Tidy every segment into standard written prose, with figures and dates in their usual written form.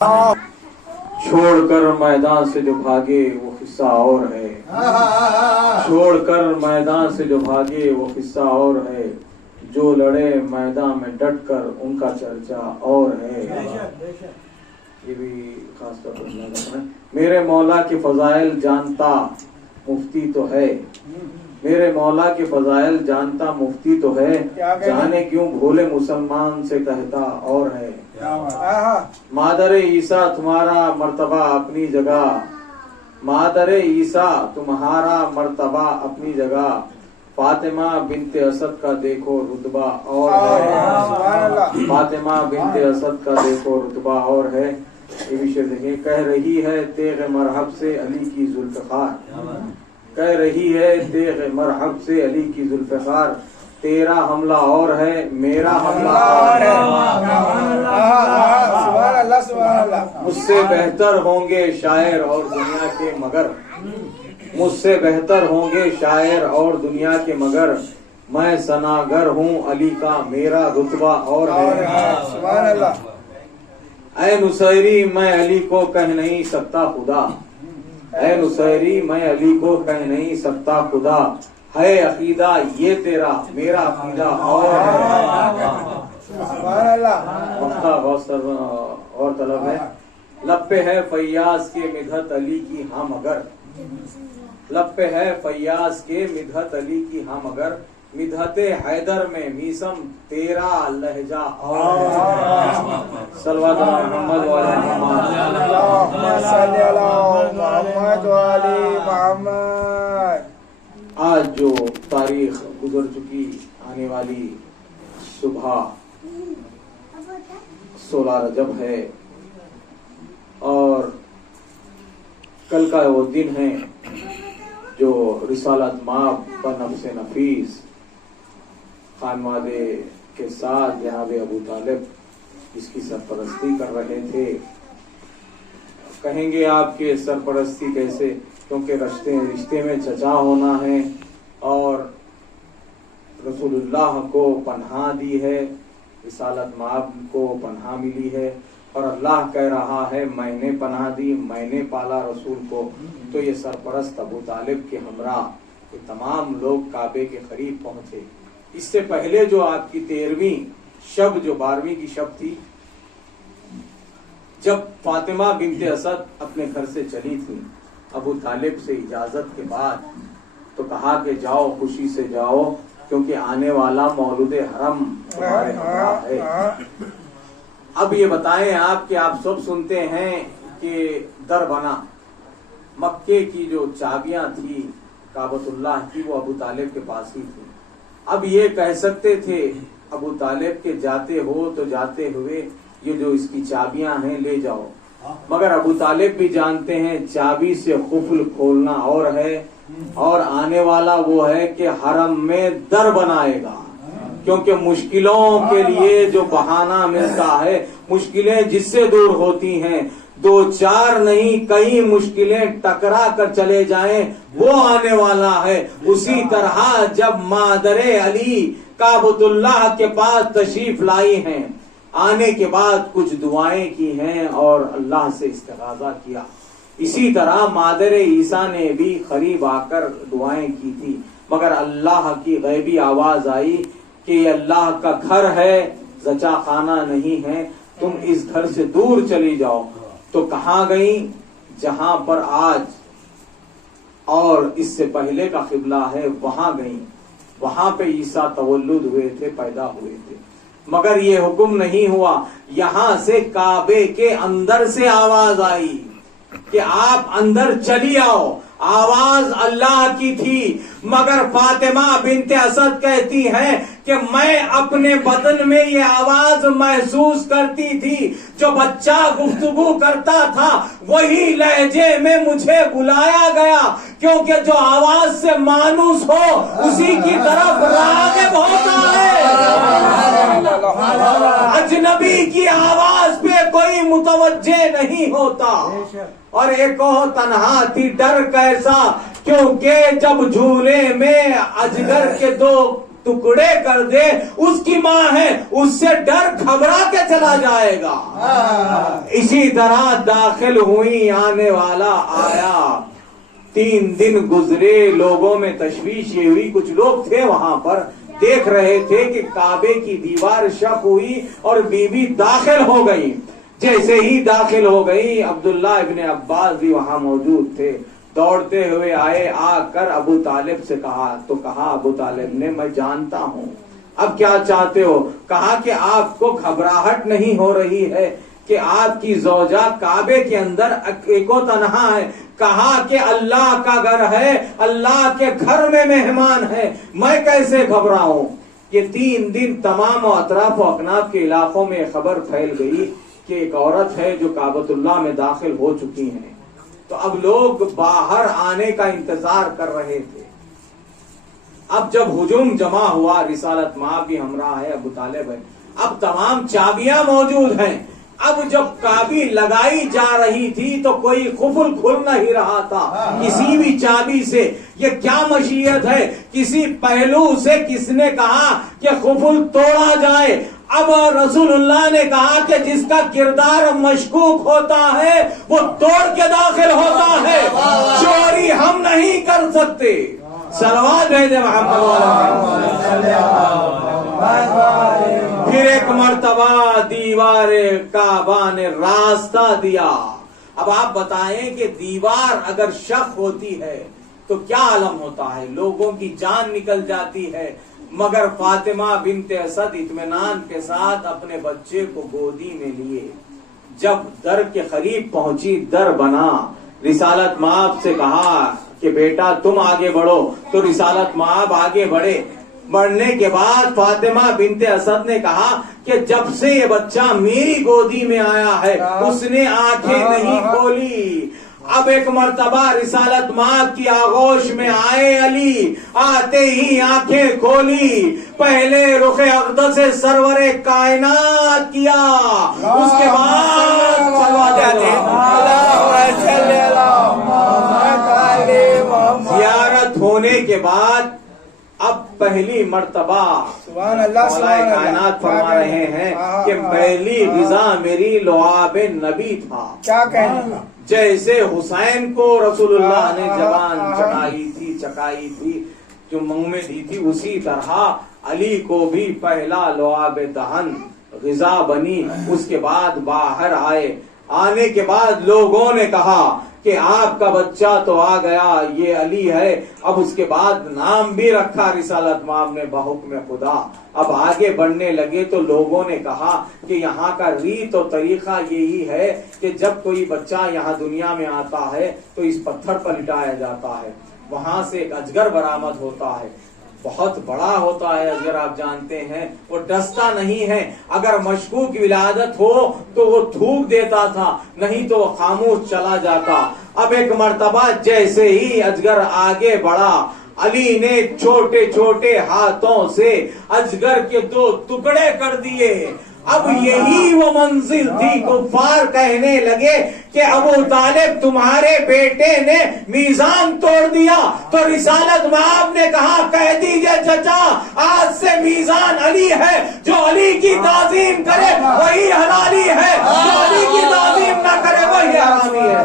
छोड़कर मैदान से जो भागे वो किस्सा और है। छोड़कर मैदान से जो भागे वो किस्सा और है। जो लड़े मैदान में डट कर उनका चर्चा और है। ये भी खास तौर पर मेरे मौला के फजाइल जानता मुफ्ती तो है। मेरे मौला के फजाइल जानता मुफ्ती तो है। जाने क्यों भोले मुसलमान से कहता और है। मादर ईसा तुम्हारा मर्तबा अपनी जगह। मादर ईसा तुम्हारा मर्तबा अपनी जगह। फातिमा बिनते असद का देखो रुतबा और है। फातिमा बिनते असद का देखो रुतबा और है। ये विषय देखिए। कह रही है तेग मरहब से अली की जुल्फ़िकार। कह रही है तेग मरहब से अली की जुल्फ़िकार। तेरा हमला और है मेरा हमला और है। मुझसे बेहतर होंगे शायर और दुनिया के मगर। मुझसे बेहतर होंगे शायर और दुनिया के मगर। मैं सनागर हूँ अली का मेरा रुतबा और है। ऐ नुसैरी मैं अली को कह नहीं सकता खुदा। ऐ नुसैरी मैं अली को कह नहीं सकता खुदा। है अकीदा ये तेरा मेरा अकीदा और और तलब है। लब पे है फैयाज के मिधत अली की हाँ मगर। लब पे है फैयाज के मिधत अली की हाँ मगर। मिधते हैदर में मीसम तेरा लहजा और सल्लल्लाहु अलैहि। आज जो तारीख गुजर चुकी आने वाली सुबह 16 रजब है और कल का वो दिन है जो रिसालत माब व नफ्स नफीस खानवादे के साथ जनाब अबू तालिब इसकी सरपरस्ती कर रहे थे। कहेंगे आपके सरपरस्ती कैसे, क्योंकि रिश्ते में चचा होना है और रसूलुल्लाह को पनाह दी है। रिसालत माब को पनाह मिली है और अल्लाह कह रहा है मैंने पनाह दी, मैंने पाला रसूल को। तो ये सरपरस्त अबू तालिब के हमरा ये तमाम लोग काबे के करीब पहुंचे। इससे पहले जो आपकी 13वीं शब जो 12वीं की शब थी, जब फातिमा बिनते असद अपने घर से चली थी अबू तालिब से इजाजत के बाद, तो कहा कि जाओ खुशी से जाओ क्योंकि आने वाला मौलूद हरम तुम्हारे हमरा है। अब ये बताएं आप कि आप सब सुनते हैं कि दर बना मक्के की जो चाबियां थी काबतुल्लाह की वो अबू तालिब के पास ही थी। अब ये कह सकते थे अबू तालिब के जाते हो तो जाते हुए ये जो इसकी चाबियां हैं ले जाओ, मगर अबू तालिब भी जानते हैं चाबी से कुफल खोलना और है और आने वाला वो है कि हरम में दर बनाएगा। क्योंकि मुश्किलों के लिए जो बहाना मिलता है, मुश्किलें जिससे दूर होती हैं, 2-4 नहीं कई मुश्किलें टकरा कर चले जाएं वो आने वाला है। उसी तरह जब मादरे अली काबतुल्लाह के पास तशरीफ लाई हैं, आने के बाद कुछ दुआएं की हैं और अल्लाह से इस्तिग़ाज़ा किया। इसी तरह मादरे ईसा ने भी करीब आकर दुआएं की थी, मगर अल्लाह की गैबी आवाज आई कि अल्लाह का घर है, जचा खाना नहीं है, तुम इस घर से दूर चली जाओ। तो कहाँ गई? जहां पर आज और इससे पहले का किबला है वहां गई। वहां पे ईसा तवल्लुद हुए थे, पैदा हुए थे। मगर ये हुक्म नहीं हुआ, यहां से काबे के अंदर से आवाज आई कि आप अंदर चली आओ। आवाज अल्लाह की थी, मगर फातिमा बिनते असद कहती है कि मैं अपने बदन में ये आवाज महसूस करती थी। जो बच्चा गुफ्तगू करता था वही लहजे में मुझे बुलाया गया, क्योंकि जो आवाज से मानूस हो उसी की तरफ राग़िब होता है। अजनबी की आवाज पे कोई मुतवज्जे नहीं होता। और एक हो तन्हा थी डर कैसा, क्योंकि जब झूले में अजगर के 2 टुकड़े कर दे, उसकी माँ है, उससे डर घबरा के चला जाएगा। इसी तरह दाखिल हुई, आने वाला आया, 3 दिन गुजरे, लोगों में तशवीश ये हुई, कुछ लोग थे वहां पर, देख रहे थे कि काबे की दीवार शक हुई और बीबी दाखिल हो गई। जैसे ही दाखिल हो गई, अब्दुल्ला इब्ने अब्बास भी वहां मौजूद थे, दौड़ते हुए आए, आकर अबू तालिब से कहा, तो कहा अबू तालिब ने, मैं जानता हूं, अब क्या चाहते हो? कहा कि आपको घबराहट नहीं हो रही है कि आपकी ज़ौजा काबे के अंदर एको तन्हा है। कहा कि अल्लाह का घर है, अल्लाह के घर में मेहमान है, मैं कैसे घबराऊं? ये 3 दिन तमाम अतराफ व अकनाफ के इलाकों में खबर फैल गई कि एक औरत है जो काबतुल्लाह में दाखिल हो चुकी है। तो अब लोग बाहर आने का इंतजार कर रहे थे। अब जब हुजूम जमा हुआ, रिसालत माँ भी हमरा है, अबू तालिब है, अब तमाम चाबियां मौजूद हैं। अब जब चाबी लगाई जा रही थी तो कोई कुफुल खुल नहीं रहा था किसी भी चाबी से। ये क्या मशीयत है? किसी पहलू से किसने कहा कि कुफुल तोड़ा जाए। अब रसूलुल्लाह ने कहा कि जिसका किरदार मशकूक होता है वो तोड़ के दाखिल होता है, चोरी हम नहीं कर सकते। सलवात भेजे फिर एक मर्तबा दीवारे काबा ने रास्ता दिया। अब आप बताएं कि दीवार अगर शक होती है तो क्या आलम होता है, लोगों की जान निकल जाती है। मगर फातिमा बिनते असद इत्मीनान के साथ अपने बच्चे को गोदी में लिए जब दर के करीब पहुंची, दर बना, रिसालत माँ से कहा कि बेटा तुम आगे बढ़ो, तो रिसालत माँ आगे बढ़े। बढ़ने के बाद फातिमा बिनते असद ने कहा कि जब से ये बच्चा मेरी गोदी में आया है उसने आंखें नहीं खोली। अब एक मर्तबा रिसालत माँ की आगोश में आए अली, आते ही आंखें खोली, पहले रुखे अक़दस से सरवरे कायनात किया, उसके बाद ज़ियारत होने के बाद अब पहली मर्तबा कायनात फरमा रहे हैं कि पहली ग़िज़ा मेरी लुआबे नबी था। क्या कहना? जैसे हुसैन को रसूलुल्लाह ने जबान चकाई थी जो मुंह में दी थी, उसी तरह अली को भी पहला लुआबे दहन ग़िज़ा बनी। उसके बाद बाहर आए, आने के बाद लोगों ने कहा कि आपका बच्चा तो आ गया, ये अली है। अब उसके बाद नाम भी रखा रिसालत माम ने बहुक्म खुदा। अब आगे बढ़ने लगे तो लोगों ने कहा कि यहाँ का रीत और तरीका यही है कि जब कोई बच्चा यहाँ दुनिया में आता है तो इस पत्थर पर लिटाया जाता है, वहां से एक अजगर बरामद होता है, बहुत बड़ा होता है अजगर, आप जानते हैं, वो डसता नहीं है। अगर मशकूक विलादत हो तो वो थूक देता था, नहीं तो वो खामोश चला जाता। अब एक मर्तबा जैसे ही अजगर आगे बढ़ा, अली ने छोटे छोटे हाथों से अजगर के 2 टुकड़े कर दिए। अब यही वो मंजिल थी। कुफार कहने लगे कि अबू तालिब तुम्हारे बेटे ने मीज़ान तोड़ दिया। तो रिसालत माब ने कहा, कह दीजिए चचा, आज से मीज़ान अली है, जो अली की ताज़ीम करे वही हलाली है, जो अली की ताज़ीम ना करे वही हरामी है।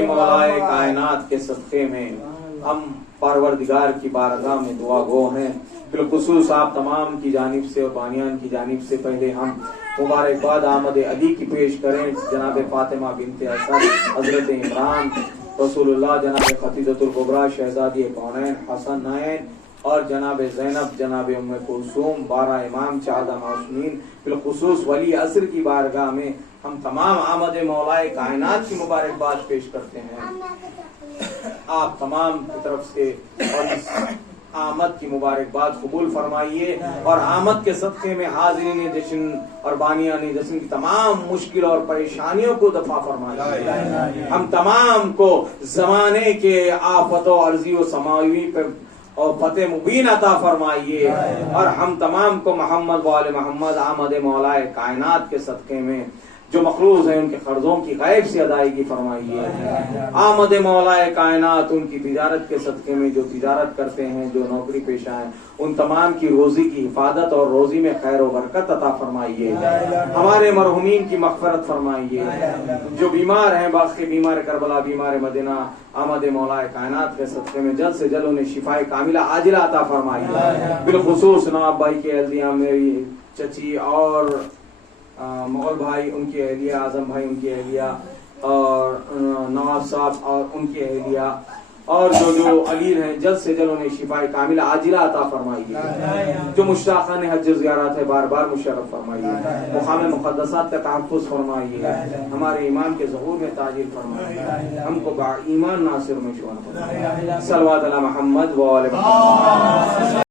मौलाए कायनात के सदक़े में हम परवरदिगार की बारगाह में दुआ गो हैं। बिलखुसूस आप तमाम की जानिब से और बानियान की जानिब से पहले हम मुबारकबाद आमद अली की पेश करें। जनाब फातिमा बिनते असद, हजरत इमरान रसूलुल्लाह, जनाब खतीजतुल कुबरा शहजादी कौनैन हसन नैन और जनाब ज़ैनब, जनाब उम्मे कुलसूम, 12 इमाम, 14 मासूमीन, बिलखुसूस वली असर की बारगाह में हम तमाम आमद मौलाए कायनात की मुबारकबाद पेश करते हैं। आप तमाम की तरफ से और इस आमद की मुबारकबाद कबूल फरमाइए और आमद के सदक़े में हाज़रीन जश्न और बानियान जश्न की तमाम मुश्किल और परेशानियों को दफा फरमाइए। हम तमाम को ज़माने के आफतों अर्जी व समावी पे और फतेह मुबीन अता फरमाइए, और हम तमाम को मोहम्मद वाले मोहम्मद आमद मौलाए कायनात के सदक़े में जो मखलूज है उनके कर्जों की गैब से अदायगी फरमाइए। आमद मौलाए कायनात उनकी तिजारत के सदक़े में जो तिजारत करते हैं, जो नौकरी पेशा है, उन तमाम की रोजी की हिफाजत और रोजी में खैर व बरकत अता फरमाइए। हमारे मरहुमीन की मग़फ़िरत फरमाइए। जो बीमार हैं, बाकी बीमार करबला, बीमार मदीना, आमद मौलाए कायनात के सदक़े में जल्द से जल्द उन्हें शिफाए कामिला आजिला अता फरमाइए। बिलखुसूस नवाब भाई के अहलिया, मेरी चची और मुगल भाई उनकी अहलिया, आजम भाई उनकी अहलिया, और नवाब साहब और उनकी अहलिया, और जो अलील हैं, जल्द से जल्द उन्हें शिफाए कामिला आजिला अता फरमाइए। जो मुश्ताक़ान हज ज़ियारत है, बार बार मुशर्रफ फरमाइए। मुक़ाम मुक़द्दसात का तहफ़्फ़ुज़ फरमाइए। हमारे इमाम के ज़हूर में ताजील फरमाइए। हमको बा ईमान नासिर में शुमार फरमाइए। सल्लल्लाहु अलैहि मोहम्मद व आले मोहम्मद।